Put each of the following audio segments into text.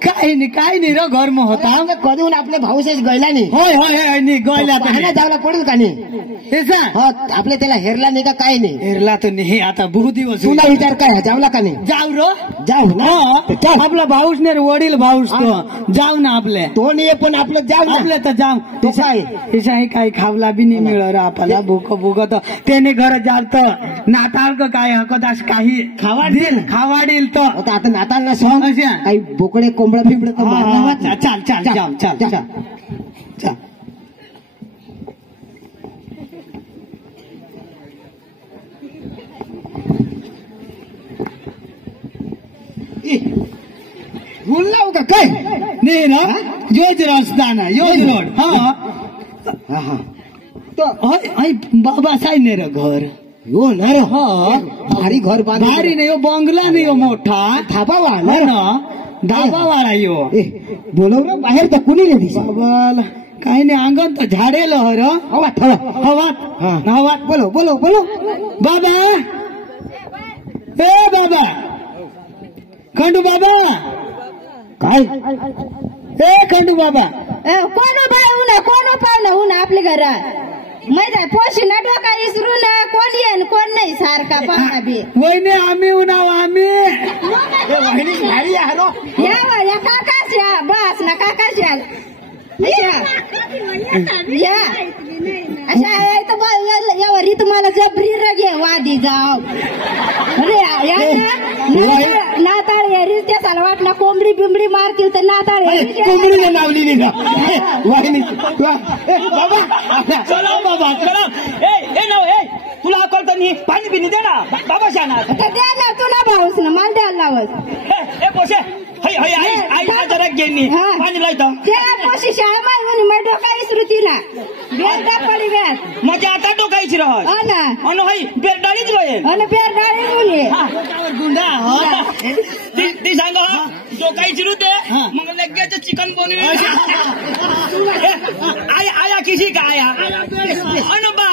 काय नाही रे घर में होता कधून आपले भाऊसेच गयला नाही. होय होय होय नाही गयला पाहायला जावला पडेल का नाही. आपले त्याला हेरला नाही का काय नाही. हेरला तर नाही आता बहुत दिवस तुला विचार काय जावला का नाही. जाऊ रो जाऊ ना आपला भाऊस नाही वडील भाऊस तो जाऊ ना आपले तो नाही पण आपलं जाऊ आपले तर जाऊ तिचा काही खावला बी नाही मिळ आपल्याला भूक तर त्याने घर जात नाताळ का काय हकदास काही खावाडील तो आता नाताळला सॉंग काही बोकडे कोंबडा बिबडे तर मारणार. चाल चाल चाल चाल चाल चाल बोलला का काय नाही ना योज रस्ता ना योज रोड हा बाबा साहेब ने घर यो ना रे भारी घर भारी नाही बंगला नाही मोठा धाबा वाला ना धाबा वाला यो बोलव रे बाहेर तर कुणी नाही दिसत. बाबाला काही नाही अंगण तर झाडेल हर हवात हवात बोलो बोलो बोलो बाबा ए बाबा खंडू बाबा काय ए खंडू बाबा कोण पाहुणा उन्हा आपल्या घरात माहित आहे पोशी ना डोका इसरून कोण येईन कोण नाही सारखा पाहुणा बी वहिनी आम्ही उन्हाव आम्ही या काकाच या बस ना काकाच या अशा आहे तर यावर तुम्हाला जबरी रगे वादी जाव नाताळ यारी त्याला वाटला कोंबडी बिंबडी मारतील तर नाताळ कोंबडी लावली ना बाबा चला बाबा चला ए तुला अकल तर नाही पाणी बिनी दे ना बाबा शाना द्या ना तुला भाऊस ना मला द्यायला लावस ए पोसे आई जरा गेली पाणी लायतो त्या पोशी शाळा मागून मग डोका इसरुती ना बेरडा पडी व्यास म्हणजे आता डोकायची रहत हो ना अन होई बेरडाळीच रोये आणि बेरडाळी मुली गुंडा ती सांग डोकायची रुते मग लगेच चिकन बनवे आया किसी का आया अन बा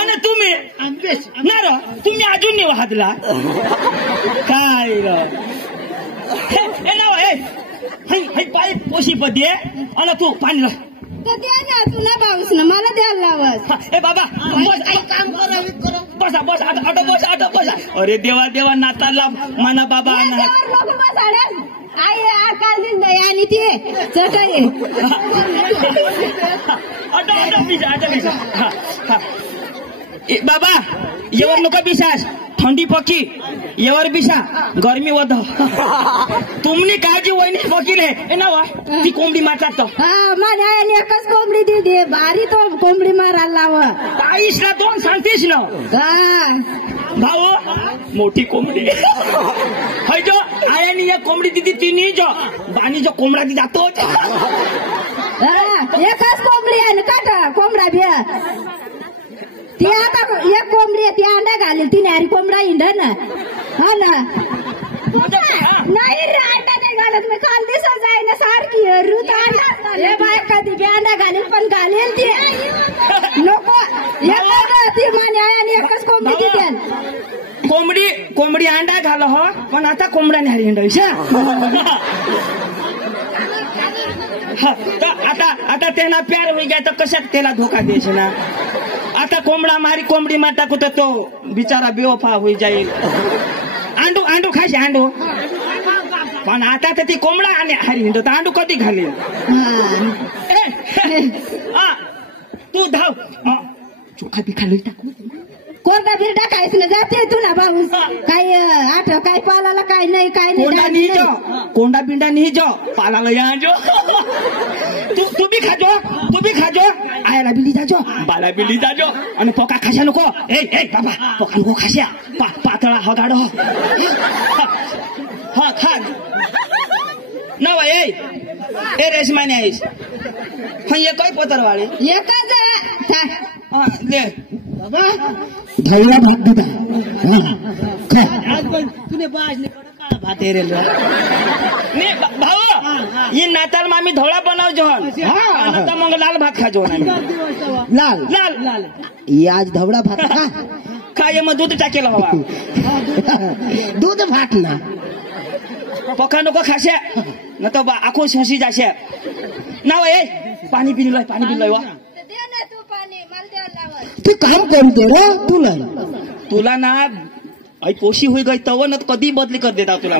अन तुम्ही ना र तुम्ही अजून नाही वाहतला काय र पाय पोशी पदे अन तू पाणी ला द्या ना तुला भाऊस ना मला द्यायला लावस ए बाबा बस बस आता बस अरे देवा नाताला मना बाबा आई काल दिन आणि ते चटई बाबा येवर नको बिसास थंडी पकी येवर बिसा गर्मी वध तुमनी काळजी वहिनी पकी रे ना वा ती कोंबडी मारतात माझ्या आईने एकच कोंबडी दिली भारी तो कोंबडी मारायला लाव आईसला दोन सांगतेस ना भाऊ मोठी कोंबडी है जो आयानी एक कोंबडी दिली तिन्ही जो बानी जो कोंबडा दी जातो एकच कोंबडी आहे ना कोंबडा बिया ती आता एक कोंबडी ती अंडा घालेल ती नारी कोंबडा इंड ना हा ना नाही रे अंडा नाही घालत मी काल दिसत जाई ना सारखी रुत अंडा हे बाय कधी बी अंडा घालेल पण घालेल ती नको ती माने आणि एकच कोंबडी देते कोंबडी अंडा घाल हो पण आता कोंबडा नाही हिंडायच्या आता त्यांना प्यार होई गया तर कशात त्याला धोका द्यायचे ना आता कोंबडा मारी कोंबडी मार टाकू तर तो बिचारा बेवफा होई जाईल अंडू खायचे अंडू पण आता तर ती कोंबडा आणि हरी हिंडो तर अंडू कधी घालेल तू धाव चोखा बिखा टाकू कोरडा बिरडा काहीच नाही जाते तू ना भाऊ काय आठ काय पालाला काय नाही कोंडा बिंडा नहीं जो पालाला यहाँ जो तू भी खाजो आयाला बिली जाजो बाला बिली जाजो आणि पोका खाशा नको ए बाबा पोका नको खाशा पातळा हगाडो हा खा ना भाई ए रेशमाने आईस हाँ ये कोई पतर वाले ले धैर्य भात दिता आज पण तुने बाज ने काळा भात हेरेल ने भाऊ ये नाताल मामी धोळा बनाव जोन आता मग लाल भात खा जोन लाल लाल लाल ये आज धवडा भात खा काय मग दूध टाकेल हवा दूध भात ना पका नको खाशे न तर आखो शशी जाशे नाव ए पाणी पिलंय वा दे ना तू पाणी मला द्यायला लावत ते काम करू दे रे तुला तुला ना आई पोशी होई गई तव न कधी बदली कर देता तुला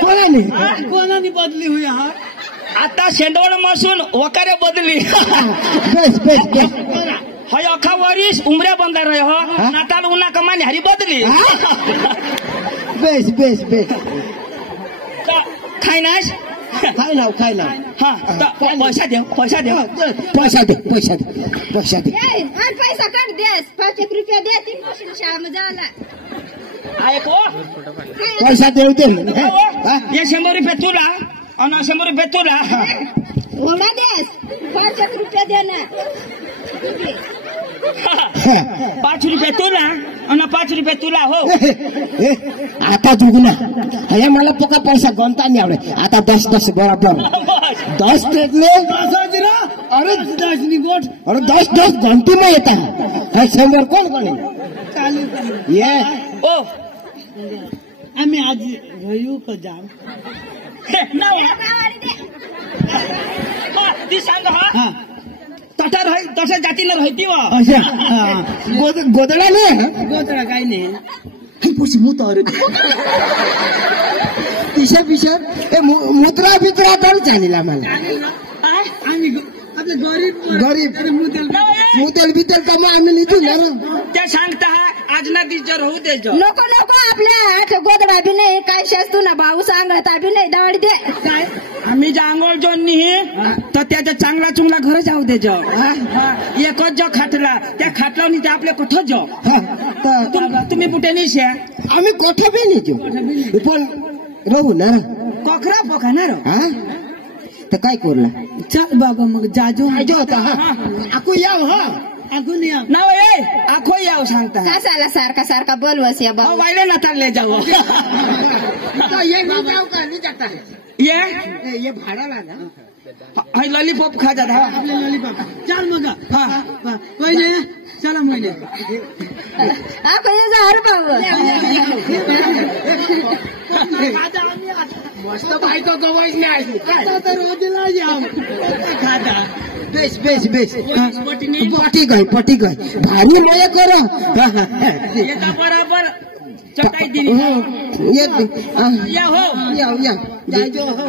कोणाने बदली हुई हा आता शेंडवळ मसून वकारे बदली बस बस बस हाय अखा वरीस उमऱ्या बंदार रहे हो नाताल उन्हा कमानी हरी बदली बेस बेस बेस खाय नाश खाय ना हा पैसा दे पैसा दे आणि पैसा काढ देस 5 रुपये दे 3 मशीन शाम झाला ऐको पैसा देऊ दे ये 100 रुपये तुला आणि 100 रुपये तुला होना देस 5 रुपये दे ना 5 रुपये तुला आणि 5 रुपये तुला हो आता दुगुना हे मला पका पैसा गणता नाही आवडे आता 10 बरोबर 10 टेकले अरे 10 गोट अरे 10 घंटी में येता है 100 कोण ये ओ आम्ही आज रयू को जाम नाव ती सांग हा तटा राही तशा जातीला राहती वा गोदडा नाही गोतडा काही नाही पुशी मुतर पिशा मुत्रा बित्रा तर चालेल आम्हाला आम्ही आपले गरीब मुतेल बितेल कमा आणली तू ना त्या सांगता आज ना टीचर होऊ द्यायचो नको आपल्या हात गोदडा बी नाही काय शास्तू ना भाऊ सांगता बी नाही दावडी दे काय आम्ही जांगोळ जो नाही तर त्याचा चांगला चुंगला घर जाऊ दे जो एकच जो खाटला त्या खाटला ते आपल्या कुठं जो तुम्ही कुठे नाही आम्ही कोठे बी नाही पण राहू ना कोकरा पोखाणार हा तर काय करला चल बाबा मग जाजू होता आकू याव हा अगून या नाव ए आखो याव सांगता कसाला सारखा बोलवस या भाऊ वायले ना चालले जाऊ ये भाडा लागा लॉलीपॉप खा जात हा आपले लॉलीपॉप चल मग हा पहिले चला मग आपण हजार भाऊ मस्त बायको गवच नाही तर रोजला जाम खादा बेस पटी गई भारी मजा करो येता बराबर चटाई दिली या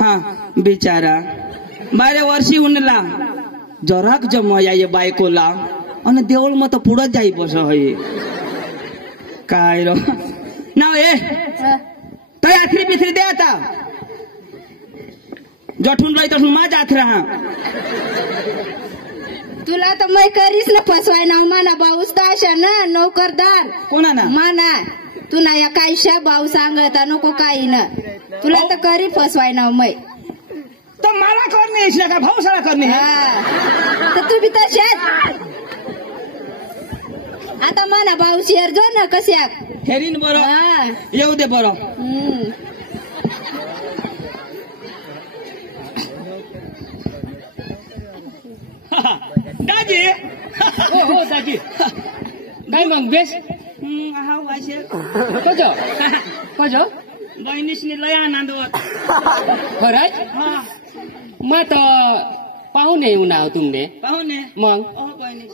हा बिचारा 12 वर्षी उनला जराक जमया ये बायकोला आणि देवळ मत पुढं जाई बस होय काय रो नाव ए तो आखरी बिखरी दे आता जठून राही तठून माझ आथरा तुला तर मै करीस ना फसवाय ना माना भाऊस ताशा ना नोकरदार कोणा ना माना तू ना या काहीशा भाऊ सांगता नको काही ना तुला तर करी फसवाय ना मै तर मला करणे इसला का भाऊ साला करणे तर तू बी तशाच आता माना भाऊ शेअर जो ना कशा हेरीन बरं येऊ दे बरं दाजी हो दाजी काय मग बेस हा वाशे कजो बहिणीसनी लय आनंद होत खरंच मग तर पाहुणे येऊन आहो तुमने पाहुणे मग बहिणी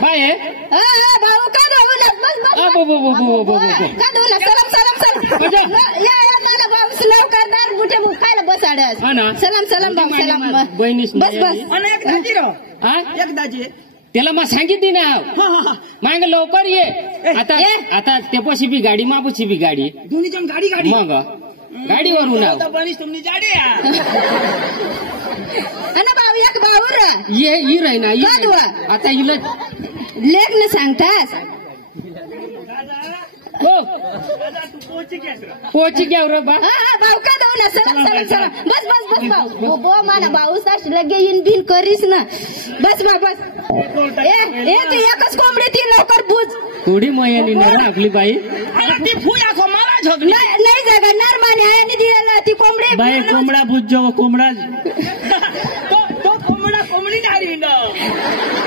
बाय भाऊ का भाऊ ना का ना सलाम या भाऊ नोकरदार बुटे खायला बसाडस सलाम भाऊ बहिणीस बस आणि एक दाजी रो एक दाजी त्याला मग सांगितली ना माग लवकर ये आता तेपाशी बी गाडी मापूची बी गाडी दोन्ही जण गाडी मग गाडीवरून बनीस तुमची गाडी अना भाऊ एक भाऊ रा ये राही ना आता हिला लेख न सांगतास हो पोची घ्या रे बा भाऊ का देऊ ना सलाम बस भाऊ बो माना भाऊ सास लगे इन बिन करीस ना बस ए तू एकच कोंबडी ती लवकर बुझ थोडी मयानी ना आपली बाई ती फुया को मला झोप नाही जगणार माने आयाने दिला ती कोंबडी बाई कोंबडा बुझ कोंबडा तो कोंबडी नाही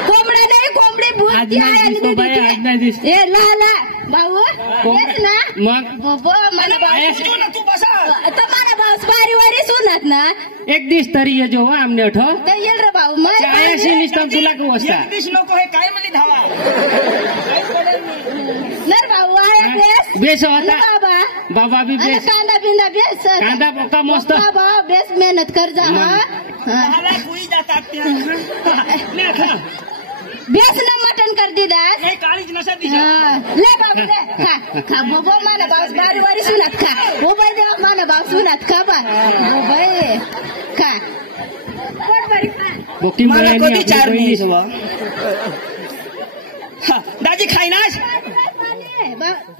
कोंबडी नाही कोंबडी बुझ आज ती नाही आया दिसतो आणि बाई, ती- आज नाही दिसतो. ए ला भाऊ तेच ना मग बाबा मला भाऊ तू बसा तर मला भाऊ बारी वारी सुनात ना एक दिस तरी ये जो आमने ठो तर येईल रे भाऊ मग छायाशी निष्ठम तुला का वस्ता दिस नको हे काय म्हणली धावा नर भाऊ आया बेस बेस होता बाबा बाबा भी आणि बेस कांदा बिंदा बेस कांदा पक्का मस्त बाबा बेस मेहनत कर जा हा धावा कुई जातात त्या ले खा बेस ना मटन कर दीदा नाही काळीच नसा दिसत ले बाबा ले खा बाबा मला भाऊ बारी वारी सुनात खा बाबा देवा मला भाऊ सुनात खा बा बाबा खा पोट भरी खा बोकी मला मिळाली कधी आपली चार बहिणी. नाही हा दाजी खाईनास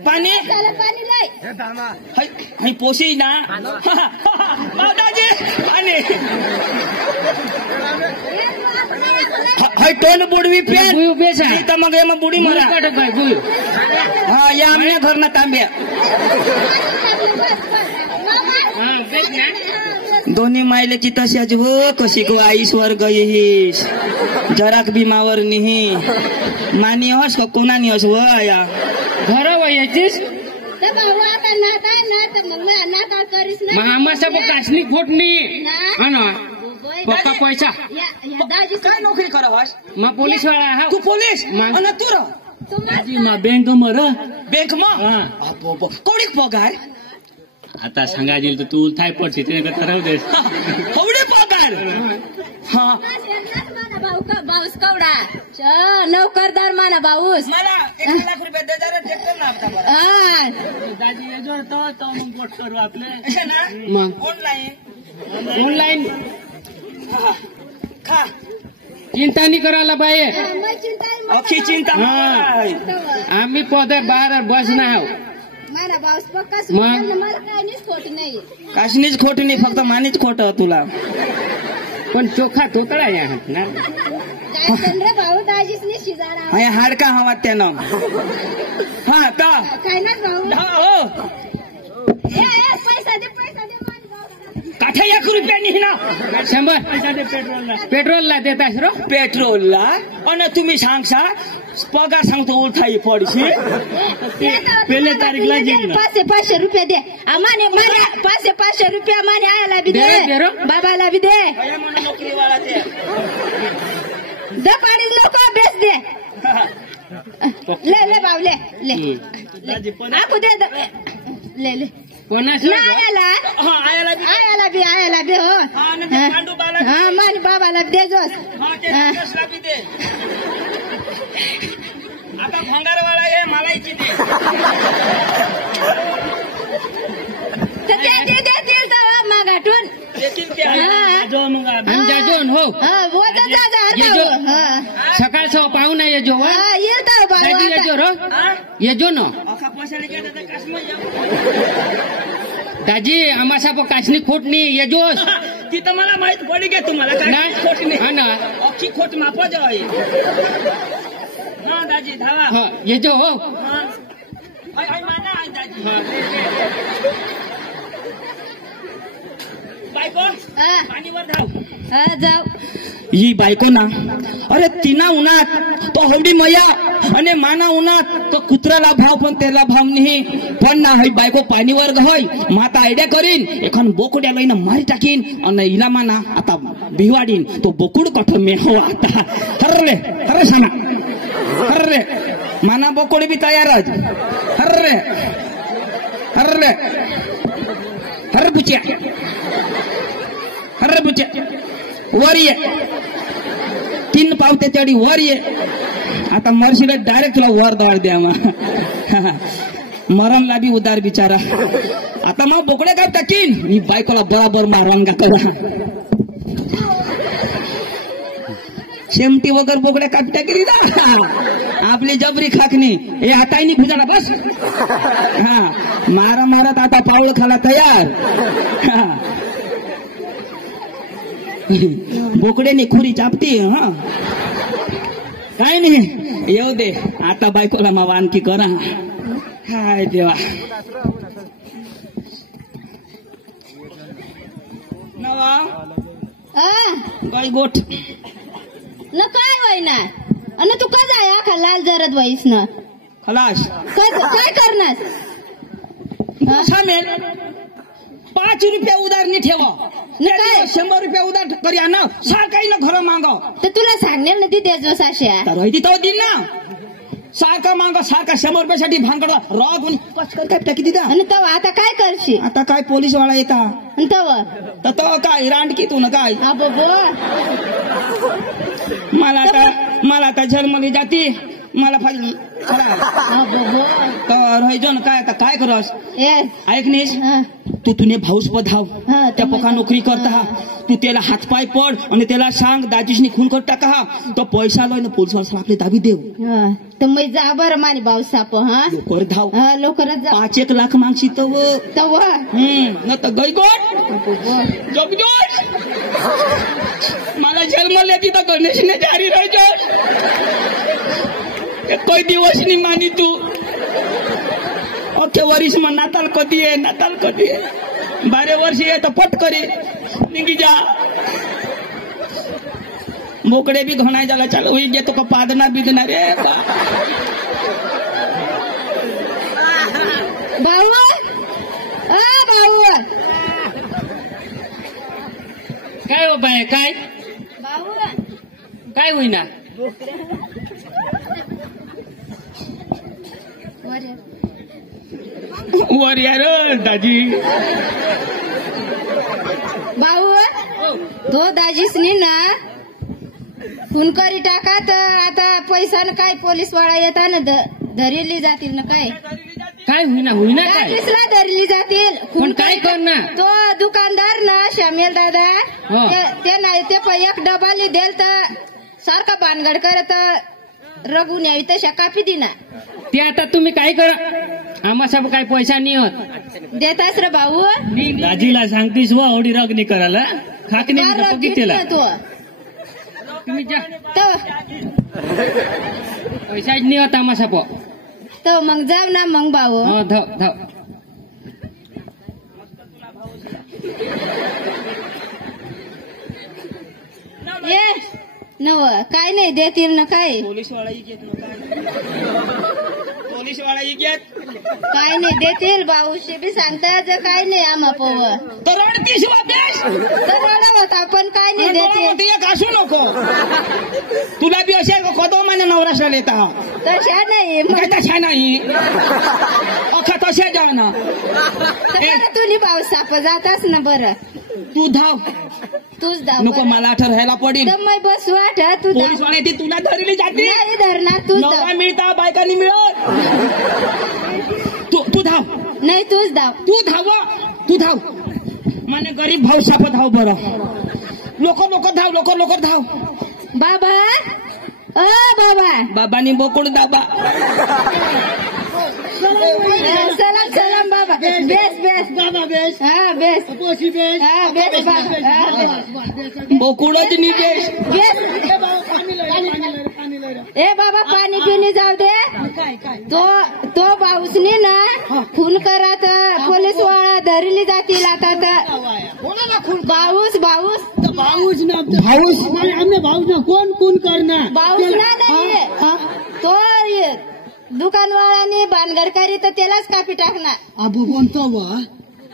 पाणी पाणी लय हाय पोसी ना दाजी पाणी हाय टोन बुडवी पेन बुई बेस आहे. तर मग मग बुडी बुई मला काढत बाई, बुई. हा या आमच्या घरना तांब्या हा, बेस ना. दोन्ही मायलेची तशाच हो कशी गो आईश्वर गईस जराक भीमावर निही मानी हस का कोणा निहस व या घर वयाचीच तर भाऊ आता नाता ना तर मग नाता करीस ना मग आम्हा सब कासनी खोटणी हा ना पक्का पैसा दाजी काय नोकरी करवास मग पोलीस वाला हा तू पोलीस मग? आणि तू र दाजी मा बँक मर बँक मग हा. कोडीक पगार आता सांगायला तर तू थाय पडते ते ठरव देस कोवडे पगार हा माना भाऊ का भाऊस कवडा नौकरदार माना भाऊस मला 1 लाख रुपये दे जरा ट्रॅक्टर ना आपला हा दाजी ये जो तो मग पोट करू आपले हे ना मग ऑनलाईन ऑनलाईन खा चिंता नाही करायला बाये मग चिंता अखी चिंता हा. नाही. आम्ही पोते बाहेर बसना आहो माना भाऊस पक्का मग? मला काय नाहीच खोट नाही काशनीच खोट नाही फक्त मानीच खोट तुला पण चोखा तोकडा या ना काय चंद्र भाऊ दाजीच नाही शिजारा हाय हाडका हवा त्यानं हा का काय ना भाऊ हा, हो पैसा दे माना भाऊ काठे 1 रुपयानी ना 100 पेट्रोलला देतास रो पेट्रोलला आणि तुम्ही सांगसा पगार सांगतो उठाई पडशी पहिले तारीखला जिंकलं. 500 रुपये दे आम्हाने मला 500 रुपये आम्हाने आयाला बी दे दे रो. बाबाला बी दे नोकरीवाला ते दपाडी नको बेस दे ले भाऊ ले आकू दे ले कोणाच ना आयाला हा आयाला बी आयाला बी हो हा, आणि ते पांडुबाला बी. हा मानी बाबाला बी दे जोस हा ते कसला बी दे आता भंगारवाला हे मलायची दे तर ते देतील तर मागाटून देतील ते हा. जो मग आम जाजोन हो हा वजा ये जो. हा सकाळ सो पाहुणा ये जो हा येतो भाऊ दाजी ये जो आता. रो ये जो न अखा पैशाने काय देतं काश्मीर दाजी आम्हा सब कासनी खोट नाही ये जोस तिथं मला माहित पडी गे तुम्हाला काय नाही. खोट नाही हा ना. अख्खी खोट मापा जाय ना दाजी धावा हा ये जो हो हा. हाय माना हाय दाजी बायको हा. पाणीवर धाव हा जाऊ ही बायको ना अरे तिना उन्हात तो हवडी मया आणि माना उन्हात तो कुत्राला भाव पण त्याला भाव नाही पण ना हई बायको पाणीवर होय माता आयडिया करीन एखान बोकड्या लईन मारी टाकीन आणि हिला माना आता भिवाडीन तो बोकुड कठ मे हो आता हर्रे सांगा हर्रे माना बोकोडी बी तयारच हर्रे हर्रे बुच्या वर ये 3 पावते चढी वर ये आता मरशीला डायरेक्ट तुला वर दाळ द्या मरणला बी उदार बिचारा आता मग बोकडे काय टाकीन मी बायकोला बराबर मारवान का करा शेमटी वगैरे बोकड्या कापट्या केली ना आपली जबरी खाकणी हे हाताईनी भुजाला बस हा मारत आता पाऊल खाला तयार बोकड्याने खुरी चापती हा काय नाही येऊ दे आता बायकोला मावा आणखी करा हाय देवा नवा हा गाय गोठ न काय होईना आणि तू का जाया का लाल जरद वहीस ना खलास काय करणार सामेल 5 रुपया उधार नाही ठेवा काय 100 रुपया उधार करी ना सारखाही ना घर मागाव तर तुला सांगणार ना ती देजो साश्या तर तो दिन ना सारखा मागा सारखा 100 रुपयासाठी भांगडा रॉग पचकर काय टाकी दिदा आणि तव आता काय करशी आता काय पोलीस वाला येता आणि तव तर काय रांडकी तू ना काय अबो मला आता जन्मली जाती मला राहायचो ना काय आता काय करस ऐकणेस तू तुने भाऊस धाव त्या पका नोकरी करता तू त्याला हातपाय पड आणि त्याला सांग दाजीशनी खून कर टाका तो पैसा लो पोलीस वाला आपली दाबी देव तर मी जा बरं मानी भाऊ साप हा लवकर धाव लवकरच जा 5-1 लाख मागशी तव न तर गैगोट जगजोट मला जन्मले तिथं गणेशने जारी राहायचं कोई दिवस नहीं मानी तू ओके वरिस में नाताल कधी है 12 वर्ष है तो पट करे निगी जा मोकड़े भी घनाई जाला चल हुई जे तो पादना बिदना रे भाऊ भाऊ काय हो बाय काय भाऊ काय होईना वर यार दाजी भाऊ तो दाजीसनी ना खून करी टाका तर आता पैसा न काय पोलीस वाळा येता ना धरली जातील ना काय होईना काय दाजीसला धरली जातील पण काय करणार तो दुकानदार ना श्यामेल दादा ते नाही ते एक डबा देल तर सारखा भानगड करत रगून यावी तशा कापी दिना ते आता तुम्ही काय करा आम्हा सब काय पैसा नाही होत देतास रे भाऊ दाजीला सांगतीस वा होडी रग नाही करायला खाकने तिला तुम्ही जा पैसा नाही होत आम्हा सब तो मग जाव ना मग भाऊ धाव ये नव काय नाही देतील ना काय पोलीस वाला काय नाही देतील भाऊशी बी सांगतात काय नाही आम्हा पोव तर रडतीस वादेश तर रडा होता पण काय नाही देतील एक असू नको तुला बी असे कदो माने नवराष्ट्र लेता तशा नाही काय तशा नाही अखा तशा जा ना तुम्ही भाऊ साप जातास ना बरं तू धाव तूच धाव नको मला आठ राहायला पडेल मै बस वाट तू पोलीस वाले ती तुला धरली जाते नाही धरणार तूच धाव नवरा मिळता बायकांनी मिळत तू धाव नाही तूच धाव तू धाव माने गरीब भाऊ साप धाव बरं लोक धाव बाबा बाबा बाबानी बोकुड दाबा सलाम बाबा बेस बाबा बेस हा बेस पोशी बेस हा बेस बाबा बोकुडच निघेश ए बाबा पाणी पिणी जाऊ दे तो भाऊसनी ना खून करत पोलीस वाळा धरली जातील आता तर भाऊस ना कोण खून करणार भाऊस ना नाही तो दुकानवाळाने भानगड करी तर त्यालाच कापी टाकणार अबो कोणतो वा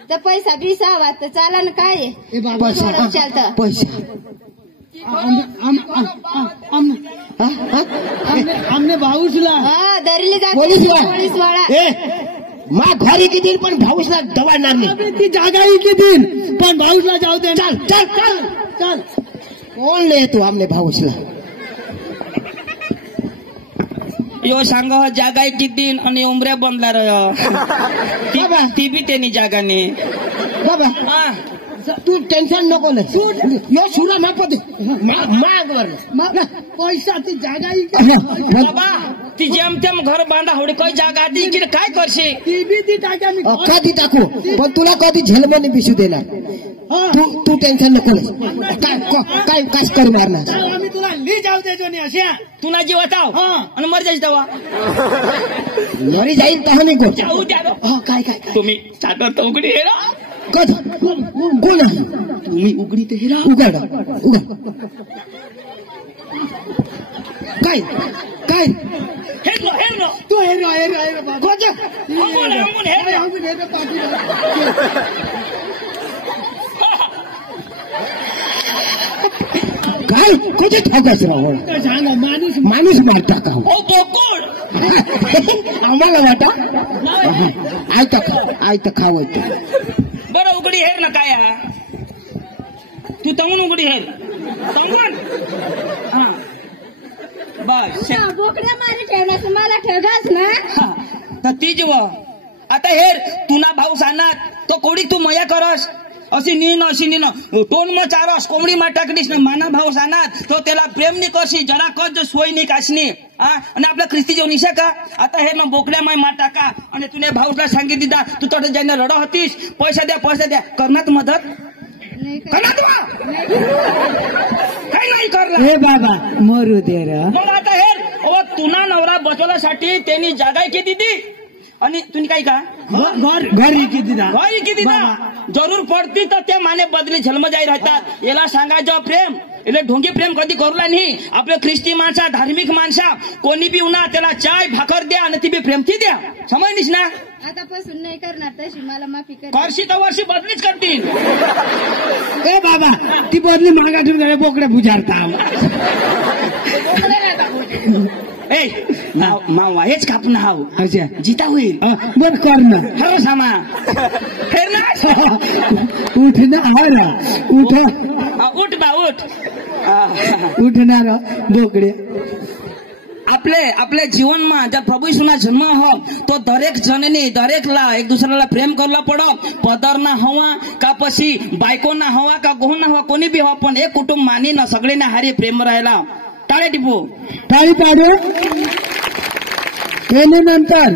तर पैसा बिसा हवा तर चालन काय चालतं पैसा हमने भाऊसला हा धरली जाते पोलीस वाळा मा घरी किती पण भाऊसला दवाडणार नाही ती जागा किती पण भाऊसला जाऊ दे चल कोण नाही तू आमने भाऊसला यो सांग जागा किती आणि उमऱ्या बनला ती बी त्यांनी जागाने बाबा तू टेन्शन नको यो सुरा मापत पैसा ती जागा बाबा ती जेमतेम घर बांधा होडी काही जागा दी की काय करशी ती बी ती टाका मी कधी टाकू पण तुला कधी झेलमेने बिशू देणार तू टेन्शन नको काय कस कर मारणार आम्ही तुला ली जाऊ देजो नाही अशा तुला जीव वाटाव आणि मर जायच तेव्हा मरी जाईल तहा नाही जाऊ द्या काय तुम्ही चाकर चौकडी हे कधी कोण आहे तुम्ही उघडी ते हिरा उघड उघड काय काय हेरलो हेरलो तू हेरो हेरो हेरो बाबा. कोणत्या अंगून अंगून हेरलो अंगून हेरो पाठी. काय कधी ठाकस राहो सांगा माणूस माणूस मारता का हो? ओ बोकुड आम्हाला वाटा आयत खावं ते बरं उघडी हेर ना काय हा तू तंगून उघडी हेर तंगून हा बस बोकड्या मारी ठेवणार मला ठेवगास ना हा तर ती जीव आता हेर तुना भाऊ सांगणार तो कोडी तू मया करस अशी नीन टोन म चारस कोंबडी मा टाकलीस ना माना भाऊ सांगणार तो त्याला प्रेम नाही करशी जरा कच सोय नाही कासनी आणि आपला ख्रिस्ती जेवण इशा का आता हे मग बोकड्या माय मा टाका आणि तुने भाऊला सांगितली दा तू तोटे जाईन रड होतीस पैसा द्या करणार मदत करणार काही नाही करला हे बाबा मरू दे रे. मग आता हेर तुना नवरा बचवण्यासाठी त्यांनी जागा किती दी आणि तुम्ही काय का घरी किती दा भाई किती ना जरूर पडती तर ते माने बदली जन्म जाई राहतात याला सांगायचं प्रेम એટલે ढोंगी प्रेम कधी करूला नाही आपल्या ख्रिस्ती माणसा धार्मिक माणसा कोणी बी उन्हा त्याला चाय भाकर द्या आणि ती बी प्रेमची द्या समजलीस ना आतापासून नाही करणार तशी मला माफी कर वर्षी तर वर्षी बदलीच करतील ए बाबा ती बदली मागा ठेवून बोकड्या बुजारता. ए मावा हेच कापून हाव अच्छा जिता होईल बर कर ना. हर सामा फेर ना उठ ना आरा उठ उठ बा उठ उठणार बोकडे. आपल्या जीवनमा जब प्रभु यीशुना जन्म हो तो दरेक जननी दरेकला एक दुसऱ्याला प्रेम करला पडो पदर ना हवा का पशी बायको ना हवा का गोहन ना हवा कोणी बी हवा पण एक कुटुंब मानी ना सगळे ना हारी प्रेम राहिला टाळे टिपू टाळी पाडू नंतर